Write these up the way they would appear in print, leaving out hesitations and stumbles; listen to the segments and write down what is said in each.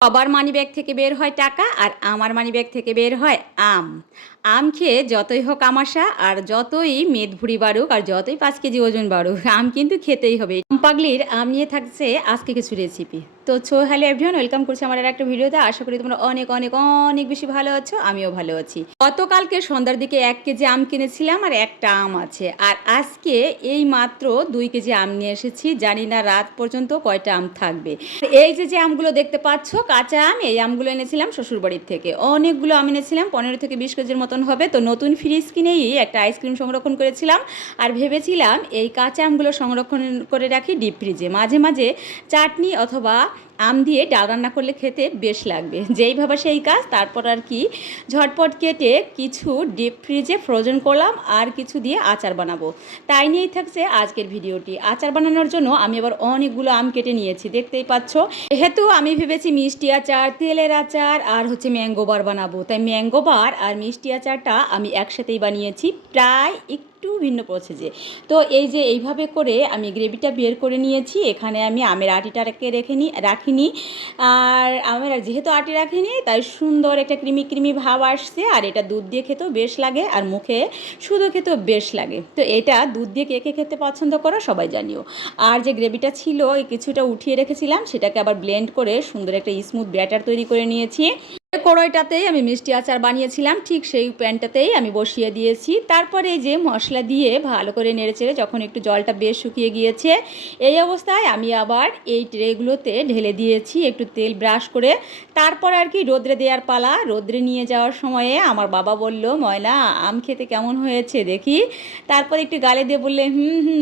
সবার মানিব্যাগ থেকে বের হয় টাকা আর আমার মানিব্যাগ থেকে বের হয় আম। আম খেয়ে যতই হোক আমাশা আর যতই মেদ ভুঁড়ি বাড়ুক আর যতই 5 কেজি ওজন বাড়ুক, আম কিন্তু খেতেই হবে। আম পাগলির আম নিয়ে থাকছে আজকে কিছু রেসিপি। তো হ্যালো এভরিওয়ান, ওয়েলকাম করছি আমার আর একটা ভিডিওতে। আশা করি তোমরা অনেক অনেক অনেক বেশি ভালো আছো, আমিও ভালো আছি। গতকালকে সন্ধ্যার দিকে 1 কেজি আম কিনেছিলাম আর একটা আম আছে। আর আজকে এই মাত্র 2 কেজি আম নিয়ে এসেছি, জানি না রাত পর্যন্ত কয়টা আম থাকবে। এই যে আমগুলো দেখতে পাচ্ছ কাঁচা আম, এই আমগুলো এনেছিলাম শ্বশুরবাড়ির থেকে। অনেকগুলো আম এনেছিলাম, 15 থেকে 20 কেজির মতন হবে। তো নতুন ফ্রিজ কিনেই একটা আইসক্রিম সংরক্ষণ করেছিলাম আর ভেবেছিলাম এই কাঁচা আমগুলো সংরক্ষণ করে রাখি ডিপ ফ্রিজে, মাঝে মাঝে চাটনি অথবা আম দিয়ে ডাল রান্না করলে খেতে বেশ লাগবে। যেই ভাবা সেই কাজ। তারপর আর কি ঝটপট কেটে কিছু ডিপ ফ্রিজে ফ্রোজেন করলাম আর কিছু দিয়ে আচার বানাবো। তাই নিয়েই থাকছে আজকের ভিডিওটি। আচার বানানোর জন্য আমি আবার অনেকগুলো আম কেটে নিয়েছি, দেখতেই পাচ্ছ। যেহেতু আমি ভেবেছি মিষ্টি আচার, তেলের আচার আর হচ্ছে ম্যাঙ্গো বার বানাবো, তাই ম্যাঙ্গো বার আর মিষ্টি আচারটা আমি একসাথেই বানিয়েছি, প্রায় একটু ভিন্ন প্রসেসে। তো এই যে এইভাবে করে আমি গ্রেভিটা বের করে নিয়েছি। এখানে আমি আমের আটিটাকে রাখিনি। আর আমের যেহেতু আটি রাখিনি তাই সুন্দর একটা ক্রিমি ক্রিমি ভাব আসছে। আর এটা দুধ দিয়ে খেতেও বেশ লাগে আর মুখে শুধু খেতেও বেশ লাগে। তো এটা দুধ দিয়ে কে কে খেতে পছন্দ করো সবাই জানিও। আর যে গ্রেভিটা ছিল এই কিছুটা উঠিয়ে রেখেছিলাম, সেটাকে আবার ব্লেন্ড করে সুন্দর একটা স্মুথ ব্যাটার তৈরি করে নিয়েছি। কড়াইটাতেই আমি মিষ্টি আচার বানিয়েছিলাম, ঠিক সেই প্যানটাতেই আমি বসিয়ে দিয়েছি। তারপরে এই যে মশলা দিয়ে ভালো করে নেড়েচেড়ে যখন একটু জলটা বেশ শুকিয়ে গিয়েছে, এই অবস্থায় আমি আবার এই ট্রেগুলোতে ঢেলে দিয়েছি একটু তেল ব্রাশ করে। তারপর আর কি রোদ্রে দেওয়ার পালা। রোদ্রে নিয়ে যাওয়ার সময়ে আমার বাবা বলল, ময়না আম খেতে কেমন হয়েছে দেখি। তারপর একটু গালে দিয়ে বললে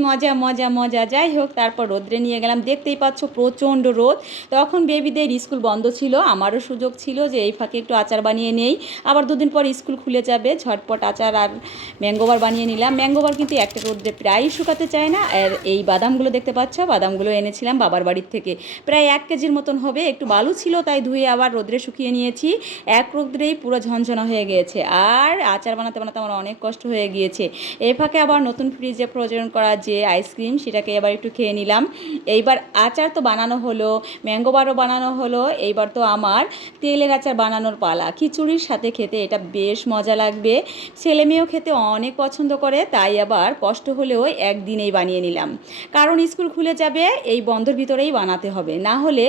মজা মজা মজা। যাই হোক, তারপর রোদ্রে নিয়ে গেলাম। দেখতেই পাচ্ছ প্রচণ্ড রোদ। তখন বেবিদের স্কুল বন্ধ ছিল, আমারও সুযোগ ছিল যে এই ফাঁকে একটু আচার বানিয়ে নেই। আবার 2 দিন পর স্কুল খুলে যাবে, ঝটপট আচার আর ম্যাঙ্গোবার বানিয়ে নিলাম। ম্যাঙ্গোবার কিন্তু একটা রোদ্রে প্রায় শুকাতে চায় না। আর এই বাদামগুলো দেখতে পাচ্ছ, বাদামগুলো এনেছিলাম বাবার বাড়ির থেকে, প্রায় 1 কেজির মতন হবে। একটু বালু ছিল তাই ধুয়ে আবার রোদ্রে শুকিয়ে নিয়েছি। এক রোদ্রেই পুরো ঝনঝনা হয়ে গিয়েছে। আর আচার বানাতে বানাতে আমার অনেক কষ্ট হয়ে গিয়েছে। এই ফাঁকে আবার নতুন ফ্রিজে ফ্রোজেন করা যে আইসক্রিম, সেটাকে এবার একটু খেয়ে নিলাম। এইবার আচার তো বানানো হলো, ম্যাঙ্গোবারও বানানো হলো, এইবার তো আমার তেলের আচার বানানোর পালা। খিচুড়ির সাথে খেতে এটা বেশ মজা লাগবে। ছেলে মেয়েও খেতে অনেক পছন্দ করে, তাই আবার কষ্ট হলেও একদিনেই বানিয়ে নিলাম। কারণ স্কুল খুলে যাবে, এই বন্ধের ভিতরেই বানাতে হবে, না হলে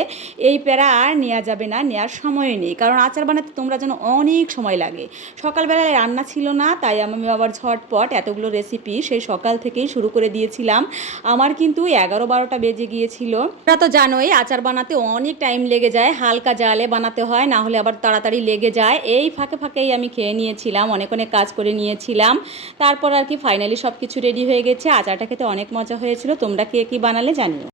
এই প্যারা আর নেওয়া যাবে না, নেওয়ার সময় নেই। কারণ আচার বানাতে তোমরা যেন অনেক সময় লাগে। সকালবেলায় রান্না ছিল না, তাই আমি আবার ঝটপট এতগুলো রেসিপি সেই সকাল থেকেই শুরু করে দিয়েছিলাম। আমার কিন্তু 11-12টা বেজে গিয়েছিল। তোমরা তো জানোই আচার বানাতে অনেক টাইম লেগে যায়, হালকা জালে বানাতে হয়, না হলে আবার তাড়াতাড়ি লেগে যায়। এই ফাঁকে ফাঁকেই আমি খেয়ে নিয়েছিলাম, অনেক অনেক কাজ করে নিয়েছিলাম। তারপর আর কি ফাইনালি সব কিছু রেডি হয়ে গেছে। আচারটা খেতে অনেক মজা হয়েছিল। তোমরা কে কী বানালে জানিও।